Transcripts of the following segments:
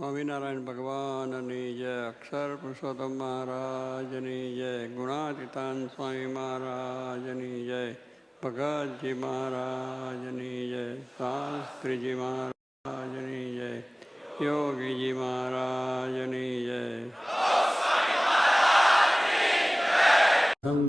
સ્વામિનારાયણ ભગવાનની જય, અક્ષર પુરુષોત્તમ મહારાજની જય, ગુણાતીતાન સ્વામી મહારાજની જય, ભગતજી મહારાજની જય, શાસ્ત્રીજી મહારાજની જય, યોગીજી મહારાજની જય.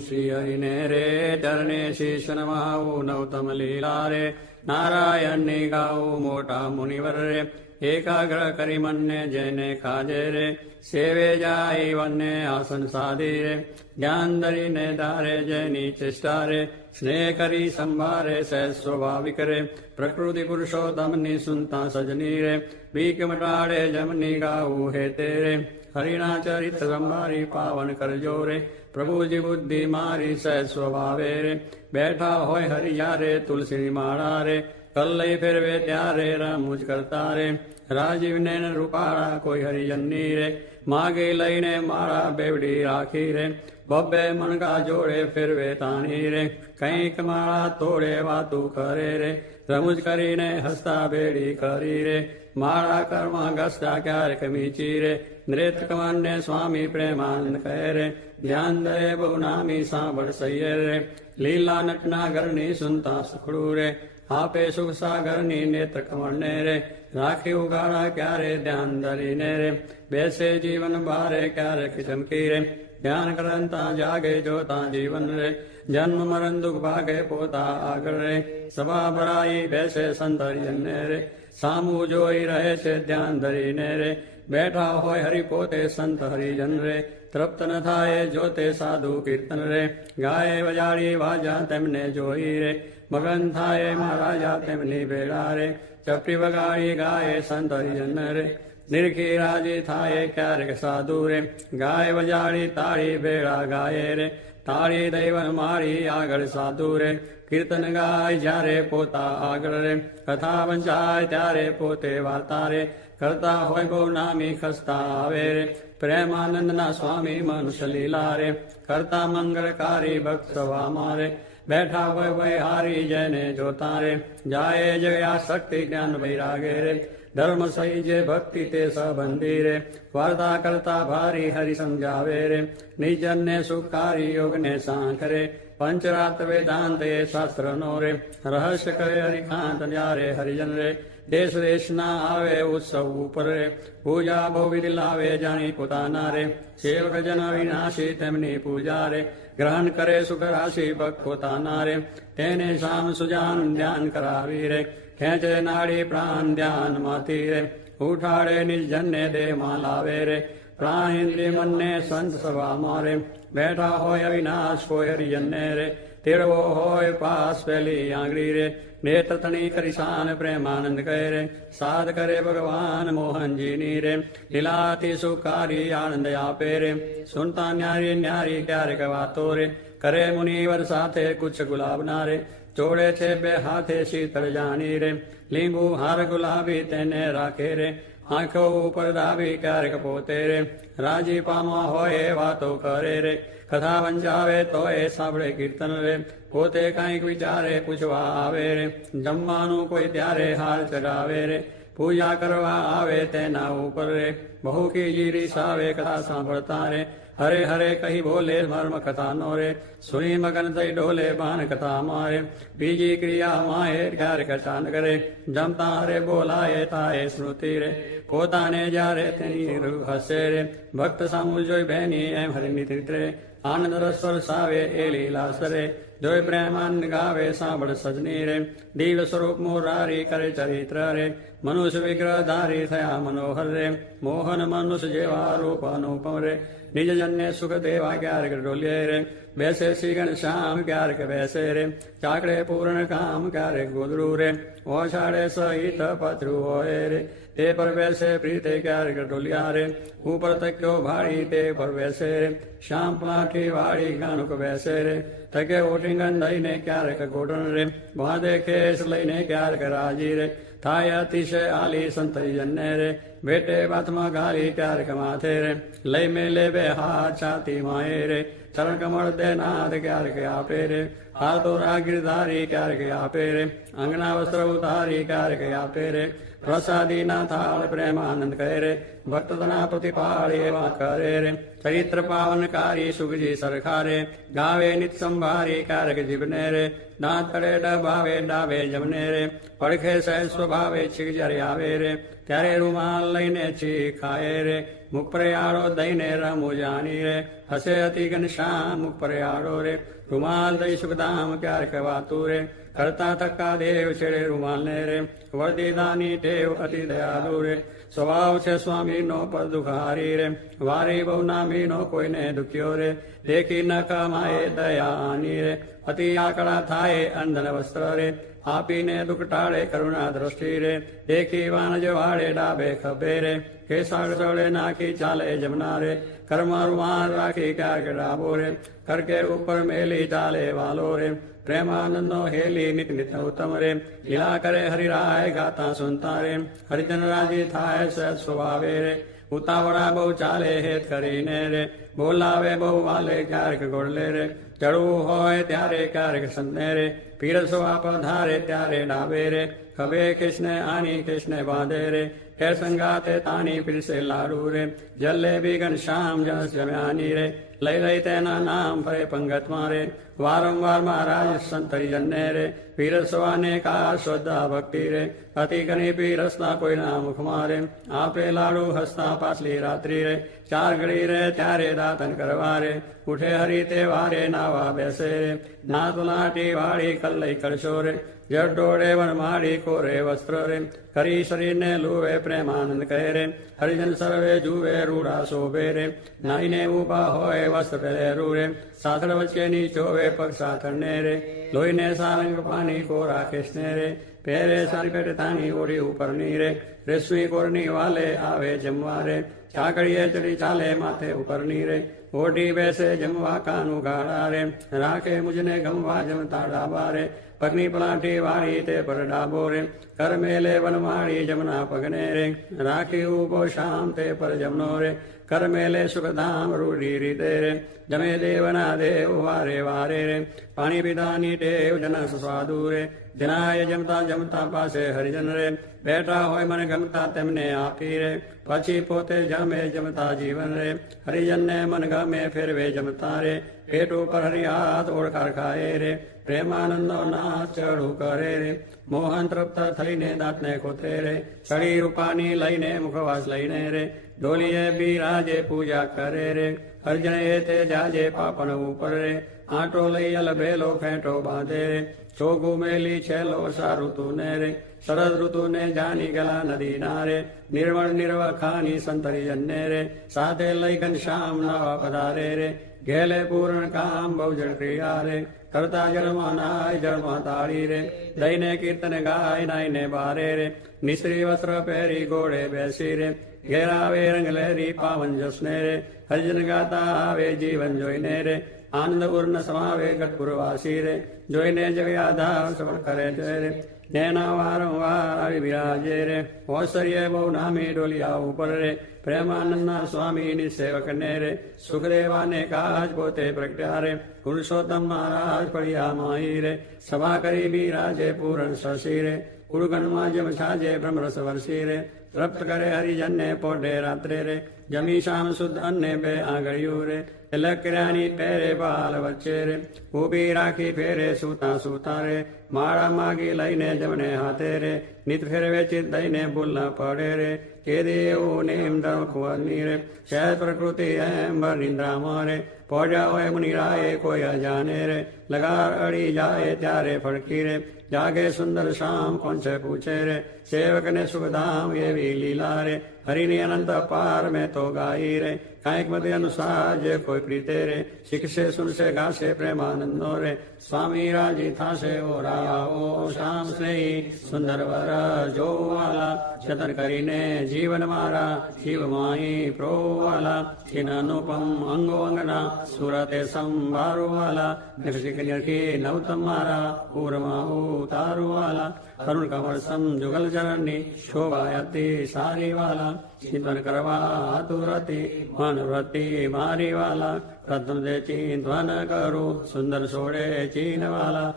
શ્રી હરિને રે ચરણે શીશ નમાવું, નવતમ લીલા રે નારાયણની ગાવું, મોટા મુનિવર રે એકાગ્ર કરી મનને જેને ખાજે રે, સેવે જાય વનને આસન સાધી રે, ધ્યાન ધરીને ધારે જેની ચેષ્ટા રે, સ્નેહ કરી સંભારે સહેજ સ્વાભાવિક રે, પ્રકૃતિ પુરુષોત્તમની સુનતા સજની રે, બીક મટાડે જમની ગાવું હેતે રે, હરિના ચરિત્ર સંભારી પાવન કરજો રે, પ્રભુજી બુદ્ધિ મારી સહેજ સ્વભાવે રે, બેઠા હોય હરિયારે તુલસી માળા રે, કલ્લઈ ફેરવે ત્યારે રામુજ કરતા રે, રાજીવને રૂપાળા કોઈ હરિજનની રે, માગે લઈને માળા બેવડી રાખી રે, બબ્બે મણકા જોડે ફેરવે તાણી રે, કંઈક માળા તોડે વાતું કરે રે, રમૂજ કરીને હસતા બેડી કરી રે, માળા કર્મા ઘસતા ક્યારેક મીચી રે, નૃત્ય કમાનને સ્વામી પ્રેમાનંદ કહે રે, ધ્યાન દે બહુ નામી સાંભળ સૈયર રે, લીલા નટના ઘરની સુનતા સુખડું રે, આપે સુખ સાગરની નેત્ર કમળને રે, રાખી ઉગાડા ક્યારે ધ્યાન ધરીને રે, બેસે જીવન બારે ક્યારેક ચમકી રે, ધ્યાન કરતા જાગે જોતા જીવન રે, જન્મ મરણ દુઃખ ભાગે પોતા આગળ રે, સભા ભરાઈ બેસે સંત હરિજનને રે, સામું જોઈ રહે છે ધ્યાન ધરીને રે, બેઠા હોય હરિ પોતે સંત હરિજન રે, તૃપ્ત ન થાય જોતે સાધુ કીર્તન રે, ગાય વજાડી વાજા તેમને જોઈ રે, મગન થાય મહારાજા તેમની ભેળા રે, ચપટી વગાડી ગાય સંત હરિજન રે, નિરખી રાજી થાય ક્યારેક સાધુ રે, ગાય વજાડી તાળી ભેળા ગાય રે, તાળી દૈવન મારી આગળ સાધુ રે, કીર્તન ગાય જ્યારે પોતા આગળ રે, કથા વંચાય ત્યારે પોતે વાર્તા રે, કરતા હોય બહુ નામી ખસતા આવે રે, પ્રેમાનંદના સ્વામી મનુષ્ય લીલા રે, કરતા મંગળકારી ભક્ત સવામાં રે, બેઠા હોય વૈહારી જેને જોતા રે, જાય જયા શક્તિ જ્ઞાન વૈરાગે રે, ધર્મ સહી જે ભક્તિ તે સંબંધી રે, વાર્તા કરતા ભારી હરિ સમજાવે રે, નિજનને સુખારી યોગને સાંખ રે, પંચરાત્ર વેદાંત એ શાસ્ત્રનો રે, રહસ્ય કરે હરિકાંત જ્યારે હરિજન રે, દેશ દેશના આવે ઉત્સવ ઉપર રે, પૂજા બહુ વિધિ લાવે જાણી પોતાના રે, સેવક જન વિનાશી તેમની પૂજા રે, ગ્રહણ કરે સુખ રાશિ ભક્ત પોતાના રે, તેને શામ સુજાન ધ્યાન કરાવી રે, ખેંચે નાડી પ્રાણ ધ્યાન માંથી રે, ઉઠાડે નિર્જનને દેહમાં લાવે રે, પ્રાણ ઇન્દ્રિય મનને સંત સભામાં રે, બેઠા હોય અવિનાશ કોઈ હરિજનને રે, તેડવો હોય પાસ પેલી આંગળી રે, નેત્ર તણી કરી શાન પ્રેમાનંદ કહે રે, સાધ કરે ભગવાન મોહનજીની રે, લીલાથી સુખારી આનંદ આપે રે, સુનતા ન્યારી ન્યારી ક્યારેક વાતો રે, કરે મુનિવર સાથે કુછ ગુલાબના રે, જોડે છે બે હાથે શીતળ જાણી રે, લીંબુ હાર ગુલાબી તેને રાખે રે, આંખો ઉપર દાબી ક્યારેક પોતે રે, રાજી પામવા હોય વાતો કરે રે, કથા વંચાવે તો એ સાંભળે કીર્તન રે, પોતે કાંઈક વિચારે પૂછવા આવે રે, જમવાનું કોઈ ત્યારે હાલ ચડાવે રે, પૂજા કરવા આવે તેના ઉપર રે, બહુ કીજી રીસાવે કથા સાંભળતા રે, હરે હરે કહી બોલે મર્મ કથાનો રે, સુની મગન થઈ ડોલે બાન કથા મારે, બીજી ક્રિયામાં એ ક્યારેક અચાનક રે, જમતા હરે બોલાય થાય સ્મૃતિ રે, પોતાને જ્યારે તેની રૂહ હસે રે, ભક્ત સામુ જોઈ બહેની એમ હરિની રે, આનંદ રસ વરસાવે એ લીલા સરે, જોઈ પ્રેમાનંદ ગાવે સાંભળ સજની રે, દિવ્ય સ્વરૂપ મોરારી કરે ચરિત્ર રે, મનુષ્ય વિગ્રહ ધારી થયા મનોહર રે, મોહન મનુષ્ય જેવા રૂપ અનુપમ રે, નિજ જનને સુખ દેવા ક્યારેક ડોલ્યે રે, બેસે શ્રી ઘનશ્યામ ક્યારેક બેસે રે, ચાકડે પૂર્ણ કામ ક્યારેક ગોદડું રે, ઓછાડે સહિત પથરું હોય રે, તે પર બેસે પ્રીતે ક્યારેક ડોલિયા રે, ઉપર તક્યો ભાડી તે પર બેસે રે, શ્યામ પાઠી વાળી ગાનુક બેસે રે, તકે ઓટીંગન લઈને ક્યારેક ગોઠણ રે, બાંધે ખેસ લઈને ક્યારેક રાજી રે, થાય અતિશય આલી સંતજનને રે, બેટે બાથમાં ગાલી ક્યારેક માથે રે લઈ મેલે બે હાથ છાતી માએ રે ચરણ કમળ દે નાદ ક્યારેક આપે રે હાથો રાગીરધારી ક્યારેક આપે રે અંગના વસ્ત્ર ઉતારી ક્યારેક આપે રે પ્રસાદી ના થાળ પ્રેમાનંદ કહે રે ભક્તના પ્રતિપાળ એવા કરે રે ચરિત્ર પાવનકારી સુખજી સરખારે ગાવે નિત સંભારી ક્યારેક જીવને રે દાંત કડે ડબાવે ડાવે જમને રે પડખે સહેજ સ્વભાવે છીક જ્યારે આવે રે ત્યારે રૂમાલ લઈને છી ખાય રે મુખ પર આડો દઈને રમુ જાની રે હસે અતિ ઘનશ્યામ મુખ પર આડો રે રૂમાલ દઈ સુખધામ ક્યારેક વાતું રે કરતા થક્કા દેવ છેડે રૂમાલ ને રે વર્દી દાની ટેવ અતિ દયાલુ રે સ્વભાવ છે સ્વામીનો પર દુખારી રે વારી બહુ નામીનો કોઈને દુખ્યો રે દેખી ન કમાએ દયાની રે અતિ આકડા થાય અંધન વસ્ત્ર રે આપીને દુઃખ ટાળે કરુણા દ્રષ્ટિ રે દેખી વાનજ વાળે ડાબે ખભે રે કેસાળ ચડે નાખી ચાલે જમના રે કર્મા રૂમાલ રાખી ક્યાંક ડાબો રે કરકે ઉપર મેલી ચાલે વાલો રે પ્રેમાનંદનો હેલી નિત નિત ઉત્તમ રે લીલા કરે હરિરાય ગાતા સુનતા રે હરિજન રાજી થાય સહજ સ્વભાવે રે ઉતાવળા બહુ ચાલે હેત કરીને રે બોલાવે બહુ વાલે ક્યારેક ગોળલે રે ચડવું હોય ત્યારે ક્યારેક સંને રે પીરસવા પધારે ત્યારે ડાબે રે ખભે કૃષ્ણ આની કૃષ્ણ બાંધે રે ખેર સંગાતે તાણી પીરસે લાડુ રે જલેબી ઘનશ્યામ જસ જમ્યાની રે લઈ લઈ તેના નામ ફરે પંગતમાં રે વારંવાર મહારાજ સંતરીજનને રે પીરસવાને કા શ્રદ્ધા ભક્તિ રે અતિ ઘણી પીરસતા કોઈના મુખમાં રે આપે લાડુ હસતા પાછલી રાત્રિ રે ચાર ઘડી રે ત્યારે દાતન કરવા રે ઉઠે હરી તે વારે નાવા બેસે રે નાત લાટી વાળી કલ્લઈ કરશો રે જડોળે વનમાળી કોરે વસ્ત્ર રે કરી શરીરને લુવે પ્રેમાનંદ કહે રે હરિજન સર્વે જુએ રૂડા શોભે રે નાઈને ઉભા હોય વસ્ત્ર પહેરેરું રે સાથળ વચ્ચેની ચોવે પગ સાથળને રે લોહીને સારંગ પાણી કોરા ખેસને રે પહેરે સારી પેટે તાની ઓઢી ઉપરની રે રેશમી કોરની વાલે આવે જમવા રે ચાકડીએ ચડી ચાલે માથે ઉપરની રે ઓઢી બેસે જમવા કાનું ગાળા રે રાખે મુજને ગમવા જમતા ડાબા રે પગની પલાઠી વાળી તે પર ડાબો રે કર મેલે વનમાળી જમના પગને રે રાખી ઉભો શામ તે પર જમનો રે કર મેલે સુખધામ રૂઢી રીતે રે જમે દેવના દેવ વારે વારે રે પાણી પીધાની ટેવ જનસ સ્વાદુ રે જનાય જમતા જમતા પાસે હરિજન રે બેઠા હોય મને ગમતા તેમને આપી રે પછી પોતે જમે જમતા જીવન રે હરિજનને મન ગમે ફેરવે જમતા રે પેટ ઉપર હરિ હાથ ઓળખાર ખાય રે પ્રેમાનંદનો નાથ ચડું કરે રે મોહન તૃપ્ત થઈને દાંતને ખોતે રે છડી રૂપાની લઈને મુખવાસ લઈને રે ડોલીએ બિરાજે પૂજા કરે રે હરજણે તે જાજે પાપણ ઉપર રે આંટો લઈ અલભેલો ફેંટો બાંધે રે ચોગું મેલી છેલો સા ઋતુને રે શરદ ઋતુને જાની ગલા નદી ના રે નિર્મળ નિર્વખાની સંતરીજનને રે સાથે લઈ ઘનશ્યામ નવા પધારે રે ઘેલે પૂર્ણ કામ બહુજન ક્રિયા રે કરતા જળમાં નાય જળમાં તાળી રે દઈને કીર્તન ગાય નાઈને બારે રે નિશ્રી વસ્ત્ર પહેરી ઘોડે બેસી રે ઘેરાવે રંગ લહેરી પાવન જસને રે હરિજન ગાતા આવે જીવન જોઈને રે આનંદ ઉર્ન સમાવે ગઢપુરવાસી રે જોઈને જગ્યાધાર સફળ કરે છે રે નેના વારંવાર આવી બિરાજે રે ઔશ્ચર્ય બહુ નામી ડોલિયા ઉપર રે પ્રેમાનંદના સ્વામીની સેવકને રે સુખદેવાને કાજ પોતે પ્રગટ્યા રે પુરુષોત્તમ મહારાજ પડ્યા માહી રે સભા કરી બિરાજે પૂરણ શશી રે ઉડગણમાં જમ છાજે બ્રહ્મરસ વર્ષી રે તૃપ્ત કરે હરિજનને પોઢે રાત્રે રે જમી શામ શુદ્ધ અન્ને બે આંગળીયું રે તિલક કર્યાની પહેરે બાલ વચ્ચે રે ઊભી રાખી ફેરે સૂતા સૂતા રે માળા માગી લઈને જમણે હાથે રે નિત ફેરવે ચિત દઈને ભૂલ ન પડે રે કે દેવું નેમ દરખવાની રે શહેર પ્રકૃતિ એમ ભર નિંદ્રામાં રે પહોંચ્યા હોય મુનિરાએ કોઈ અજાને રે લગાર અડી જાય ત્યારે ફડકી રે જાગે સુંદર શામ કોણ છે પૂછે રે સેવકને સુખધામ એવી લીલા રે હરિની અનંત પાર મેં તો ગાઈ રે કાંઈક મધ્ય અનુસાર જે કોઈ પ્રીતે રે શીખશે સુનશે ગાશે પ્રેમાનંદનો રે સ્વામી રાજી થાશે ઓ રાઓ શ્યામ સ્નેહી સુંદર વર જોવાલા જતન કરીને જીવન મારા શિવ માઈ પ્રોવાલા ખીન અનુપમ અંગો અંગના સુરતે સંભારવાલા નિર્ખી નવતમ મારા પૂરમાં તારું વાલા કરુણ કમળ સમ જુગલ ચરણની શોભા અતિ સારી વાલા ચિંતન કરવા આતુરતી મનવ્રતિ મારી વાલા પ્રથમ જે ચિંતન કરું સુંદર સોડે ચીન વાલા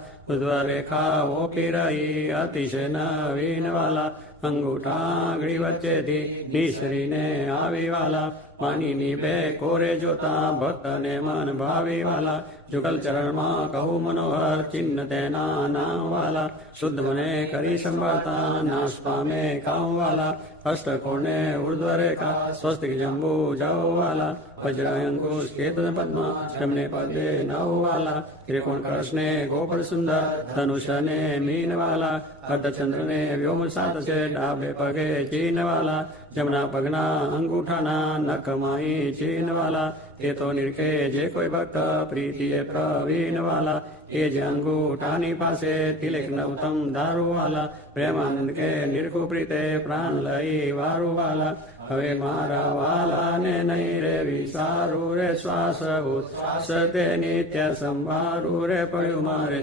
રેખા ઓપી રહી અતિશય નવીન વાલા અંગૂઠા આંગળી વચ્ચેથી નિસરીને આવી વાલા પાણીની બે કોરે જોતા ભક્તને મન ભાવી વાલા જુગલ ચરણમાં કહું મનોહર ચિહ્ન તેના નામ વાલા શુદ્ધ મને કરી સંભાળતા નાશ પામે કામ વાલા અષ્ટકોણને ઉર્ધ્વ રેખા સ્વસ્તિક જંબુ જાઓ વાલા વજ્ર અંકુશ કેતન પદ્મા જમણે પદે નવ વાલા ત્રિકોણ કળશને ગોપળ સુંદર ધનુષને મીન વાલા અર્ધચંદ્રને વ્યોમ સાત છે ડાબે પગે ચીન વાલા જમણા પગના અંગૂઠાના નખમાઈ ચીન વાલા એ તો નિરખે જે કોઈ ભક્ત પ્રીતિએ પ્રવીણ વાલા એ જે અંગૂઠાની પાસે તિલક નવતમ દારૂ વાલા પ્રેમાનંદ કે નિરખુ પ્રીતે પ્રાણ લઈ વારું વાલા હવે મારા વાલા ને નહીં રે વિસારું રે શ્વાસ ઉચ્છ્વાસ તે નિત્ય સંભારું રે પડ્યું મારે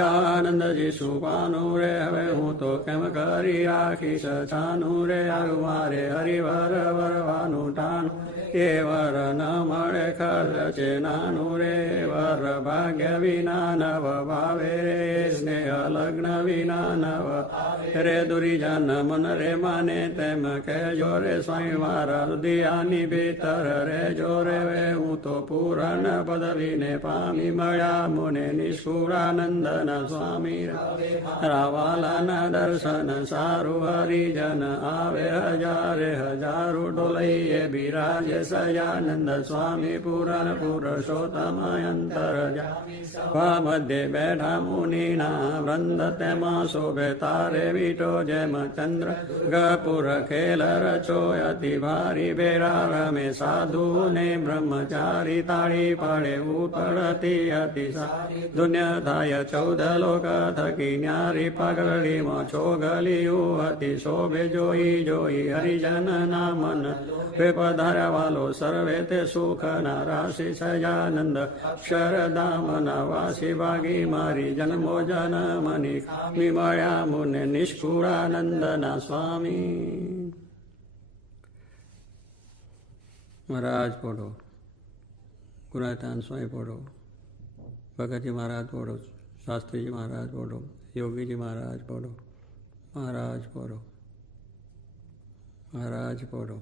આનંદજી સુપાનું રે હવે હું તો કેમ કરી રાખીશ છાનું રે આવ્યું મારે હરિવર વરવાનું ટાણું એ વર ન મળે ખર્ચે નાનું રે વર ભાગ્ય વિના નવ ભાવે રે સ્નેહ લગ્ન વિના નવ રે દુરીજન મન રે માને તેમ કહેજો રે સ્વામી મારા હૃદયાની ભીતર રે જો રે હું તો પૂરણ પદવીને પામી મળ્યા મુને નિષ્ઠુરાનંદન સ્વામી રાવાલાના દર્શન સારું હરિજન આવે હજારે હજારો ડોલૈયે બિરાજે સજાનંદ સ્વામી પુરાણ પુરુષોત્તમ અંતર મધ્ય બેઠા મુનિના વૃંદ તેમાં શોભે તારે વીટો જેમ ચંદ્ર ગપુર ખેલ રચો અતિ ભારી બેરા રમે સાધુ ને બ્રહ્મચારી તાળી પાડે ઉતળતી અતિ દુનિયા થાય 14 લોક થકી ન્યારી પગડીમાં છોગલિયું હતી શોભે જોઈ જોઈ હરિજન ના મન પધાર્યા વાલો સર્વે તે સુખ ના રાશિ સજાનંદ અક્ષરધામ ના વાસી ભાગી મારી જન્મો જન્મની મળ્યા મુને નિષ્ઠુરાનંદ ના સ્વામી મહારાજ પોઢો ગુણાતાન સ્વામી પોઢો ભગતજી મહારાજ પોઢો શાસ્ત્રીજી મહારાજ પોઢો યોગીજી મહારાજ પોઢો મહારાજ પોઢો મહારાજ પોઢો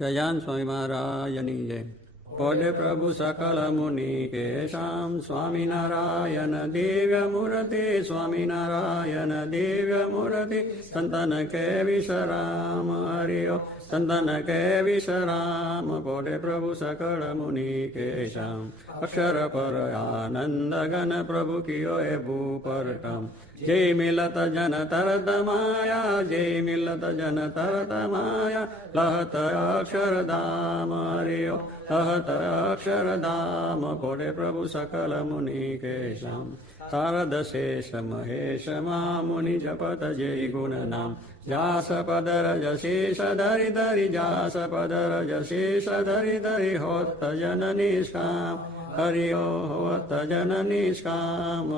જયાન સ્વામી મહારાજની જય પોઢે પ્રભુ સકલ મુનિ કેશામ સ્વામિનારાયણ દિવ્ય મૂર્તિ સ્વામિનારાયણ દિવ્ય મૂર્તિ સંતન કે વિશ્રામ હરિયો સંતન કે વિશ્રામ પોઢે પ્રભુ સકળ મુનિ કેશામ અક્ષર પર આનંદ ગન પ્રભુ કિયો એ ભૂપરટમ જય મિલત જન તરત માયા જય મિલત જન તરત માયા લહત અક્ષરધામ હરિયો લહત અક્ષરધામ પોઢે પ્રભુ સકલ મુનિ કેશામ શારદ શેષ મહેશ મા મુનિ જપત જય ગુણ નામ જાસ પદર જશેષ ધરી ધરી જાસ પદર જશેષ ધરી ધરી હોત જન નિષ્કામ હરિયો હોત જન નિષ્કામ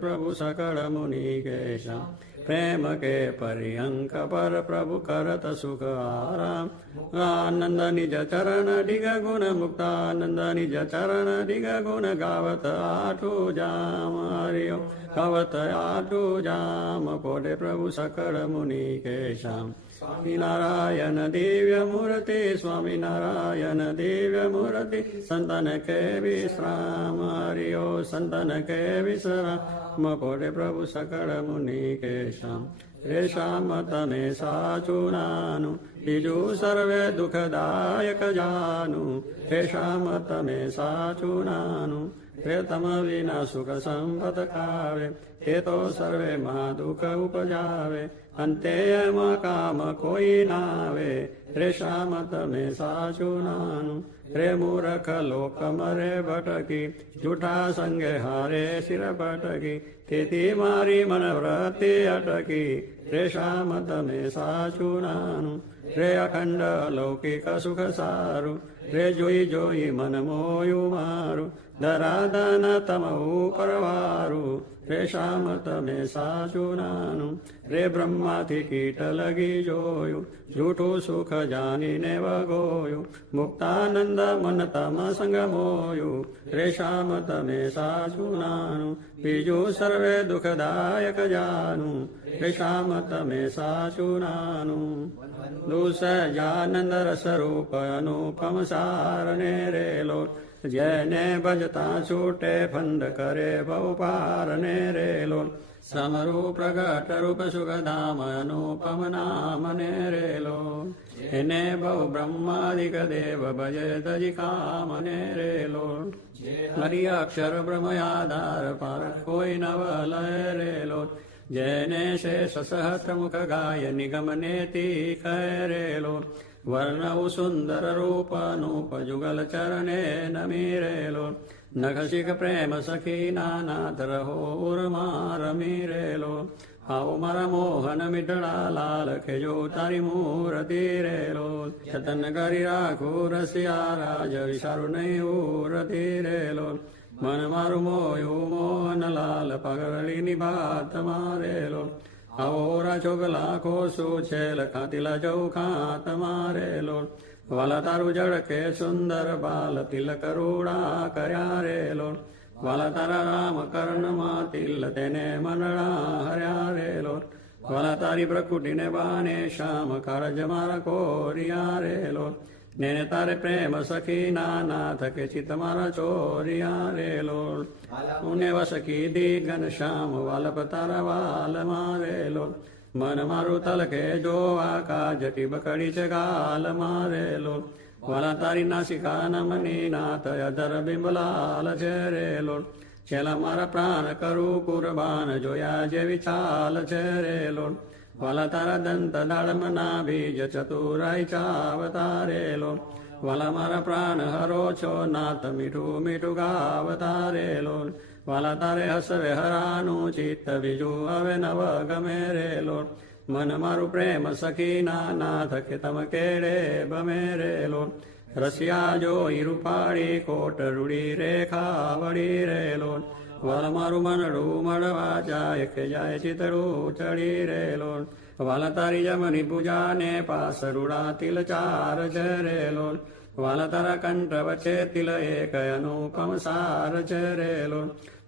પ્રભુ સકળ મુનિ કેશામ પ્રેમ કે પર્યંક પર પ્રભુ કરત સુખ આરામ આનંદ નિજ ચરણ ડિગ ગુણ મુક્તાનંદ નિજ ચરણ ડિગ ગુણ ગાવત આઠું જામ હરિયો ગાવત આઠું જામ પોઢે પ્રભુ સકળ મુનિ કેશામ સ્વામિનારાયણ દિવ્ય મૂર્તિ સ્વામિનારાયણ દિવ્ય મૂર્તિ સંતન કે વિશ્રામ હરિયો સંતન કે વિશ્રામ પોઢે પ્રભુ સકળ મુનિ કેશામ રેશામ તમે સાચું નાનું બીજું સર્વે દુઃખદાયક જાનું રેશામ તમે સાચું નાનું પ્રેતમ વિના સુખ સંપત ખાવે તે તો સર્વે માં દુઃખ ઉપજાવે અંતે એમાં કામ કોઈ નાવે રેશામ તમે સાચું નાનું રે મૂરખ લોકમાં રે ભટકી જૂઠા સંગે હારે શિર પટકી તેથી મારી મન વૃત્તિ અટકી રે શામ તમે સાચું નાનું રે અખંડ લૌકિક સુખ સારું રે જોઈ જોઈ મન મોયું મારું ધરાધન તમ ઉપરવારું રે શામ તમે સાચું નાનું રે બ્રહ્માથી કીટ લગી જોયું જૂઠું સુખ જાણીને વગોયું મુક્તાનંદ મન તમ સંગ મોયું રે શામ તમે સાચું નાનું બીજું સર્વે દુઃખદાયક જાનું રે શામ તમે સાચું નાનું દુસજાનંદ રસરૂપ અનુપમ સારને રેલો જેને ભજતા છૂટે ફંદ કરે ભવ પારને રેલો સમરૂપ પ્રગટ રૂપ સુખધામ અનુપમ નામ ને રેલો એને બહુ બ્રહ્માદિક દેવ ભજે તજી કામ ને રેલો હરિ અક્ષર બ્રહ્મ આધાર પર કોઈ નવ લય રેલો જેને શેષ સહસ્ર મુખ ગાય નિગમ નેતિ કરેલો વર્ણવ સુંદર રૂપનું પજુગલ ચરણે નમીરેલો નખશિખ પ્રેમ સખી નાનાથ રહો ઉર્મા રમીરેલો આવો મારા મોહન મીઠડા લાલ ખેજો તારી મૂર્તિ રેલો જતન કરી રાખું રસિયા રાજ વિચારું નહીં ઉરતી રેલો મન મારું મોયું મોહન લાલ પગરલીની બાત મારેલો આવોરા ચોગલા કોસું છે લખાતીલા જઉ ખાત મારેલો વાલા તારું જળકે સુંદર બાલ તિલક રૂડા કર્યા રેલો વાલા તારા રામ કર્ણમાં તિલ તેને મનડા હર્યા રેલો વાલા તારી પ્રકૃતિને બાને શ્યામ કાળજ મારા કોરિયા રેલો નેને તારે પ્રેમ સખી નાનાથ કે ચિત મારા ચોરિયા રેલો ઉને વસકી દીગન શ્યામ વાલપ તારા વાલ મારેલો મન મારું તલકે જોવા કાજટી બકડી છે ગાલ મારેલો વાલા તારી નાસિકા નમની નાથ અધર બિંબલાલ છે રેલો છેલ્લા મારા પ્રાણ કરું કુરબાન જોયા જેવી ચાલ છે રેલો વાલા તારા દંત દાડમના બીજ ચતુરાઈ ચાવતારેલો વાલા મારા પ્રાણ હરો છો નાથ મીઠું મીઠું ગાવતારેલો વાલા તારે હસવે હરાનું ચિત્ત બીજું હવે નવ ગમે રેલો મન મારું પ્રેમ સખી નાથ કે તમ કેડે બમે રેલો રસિયા જોઈ રૂપાળી કોટ રૂડી રેખા વળી રેલો વાલ મારું મનડું મળવા જાય કે જાય ચિતડું ચડી રેલો વાલા તારી જમની પૂજાને પાસ રૂડા તિલ ચાર જરેલો વાલા તારા કંઠ વચ્ચે તિલ એક અનુપમ સાર જરેલો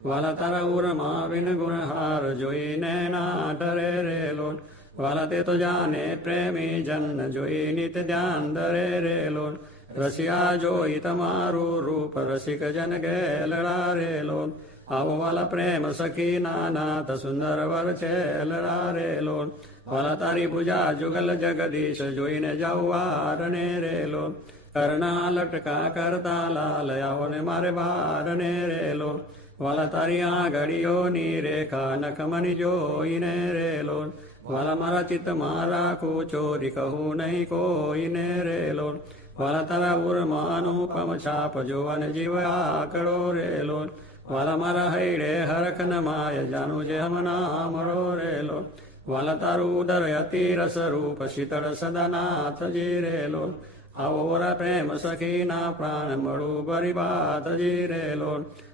વાલા તારા ઉરમાં વિન ગુણહાર જોઈને ના ડરે રેલો વાલા તે તો જાને પ્રેમી જન જોઈ નિત ધ્યાન ધરે રેલો રસિયા જોઈ તમારું રૂપ રસિક જન ગેલડા રેલો આવો વાલા પ્રેમ સખી નાનાથ સુંદર વર છેલડા રેલો વાલા તારી પૂજા જુગલ જગદીશ જોઈને જવારને રેલો કર્ણા લટકા કરતા લાલ આવો ને મારે બારને રેલો વાલા તારી આંગળીઓની રેખા નખમની જોઈને રેલો વાલા મારા ચિત્ત મારા કો ચોરી કહું નહીં કોઈને રેલો વાલા તારા ઉર્માનુપમ છાપ જોવાને જીવ આકડો રેલો વાલા મારા હૈડે હરખ ન માય જાનું જે હમના મળો રેલો વાલા તારું ઉદર અતિ રસ રૂપ શીતળ સદાનાથ જી રેલો આવોરા પ્રેમ સખી ના પ્રાણ મળું બરી બાત જી રેલો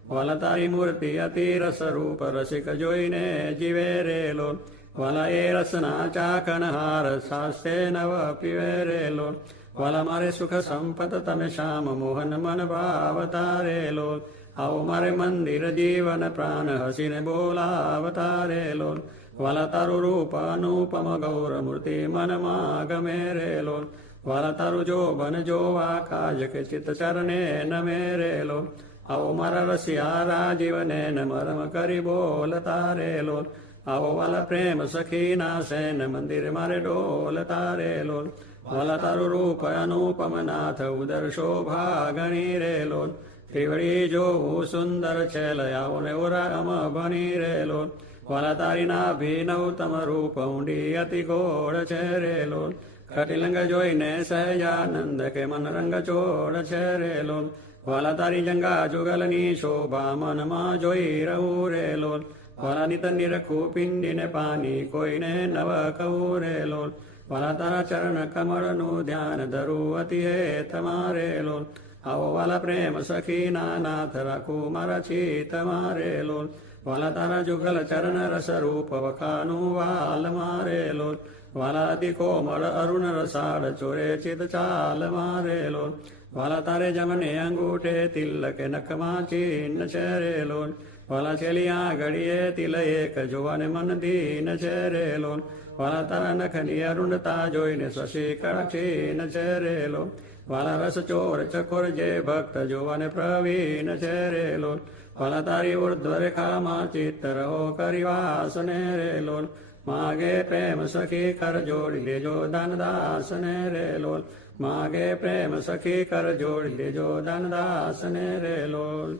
વાલા તારી મૂર્તિ અતિ રસ રૂપ રસિક જોઈને જીવે રેલો વાલા એ રસના ચાકણ હાર સાસ્તે નવ પીવે રેલો વાલા મારે સુખ સંપત તમે શ્યામ મોહન મન ભાવતારેલો આવો મારે મંદિર જીવન પ્રાણ હસીને બોલાવતારેલો વાલા તારું રૂપ અનુપમ ગૌર મૂર્તિ મનમાં ગમે રેલો વાલા તારું જોબન જોવા કાજ કે ચિત્ત ચરણે નમે રેલો આવો મારા રસિયા રાજીવને ન મરમ કરી બોલતા રેલો આવો વાલા પ્રેમ સખી ના સેન મંદિર મારે ડોલતા રેલો વાલા તારું રૂપ અનુપમ નાથ ઉદર શોભા ગણી રેલો ત્રિવડી જોવું સુંદર છેલ આવો ને ઓરામ ભણી રેલો વાલા તારી ના ભીનવ તમ રૂપ ઊંડી અતિ ગોળ છે રેલો કટિલંગ જોઈને સહેજાનંદ કે મન રંગ ચોળ છે રે લોલ વાલા તારી જંગા જુગલની શોભા મનમાં જોઈ રહું રે લોલ વાલા નિત નિરખું પિંડીને પાણી કોઈને નવ કહું રે લોલ વાલા તારા ચરણ કમળનું ધ્યાન ધરું અતિ હે તમારે લોલ આવો વાલા પ્રેમ સખી નાથ રાખું મારા છી તમારે લોલ વાલા તારા જુગલ ચરણ રસ રૂપ વખાનું વાલ મારે લોલ વાલા અતિ કોમળ અરુણ રસાળ ચોરે ચિત ચાલ મારે લોલ વાલા તારે જમને અંગૂઠે તિલક નખમાં ચીન છે રે લોલ વાલા છેલિયા ઘડીએ તિલ એક જોવાને મન દીન છે રે લોલ વાલા તારા નખની અરુણતા જોઈને શશી કક્ષીન છે રે લોલ વાલા રસ ચોર ચકોર જે ભક્ત જોવાને પ્રવીણ છે રે લોલ વાલા તારી ઉર્ધ્વ રેખામાં ચિત્ત રહો કરી વાસને રે લોલ માગે પ્રેમ સખી કર જોડી લેજો દાનદાસને રે લોલ માગે પ્રેમ સખી કર જોડી લેજો દાનદાસને રે લોલ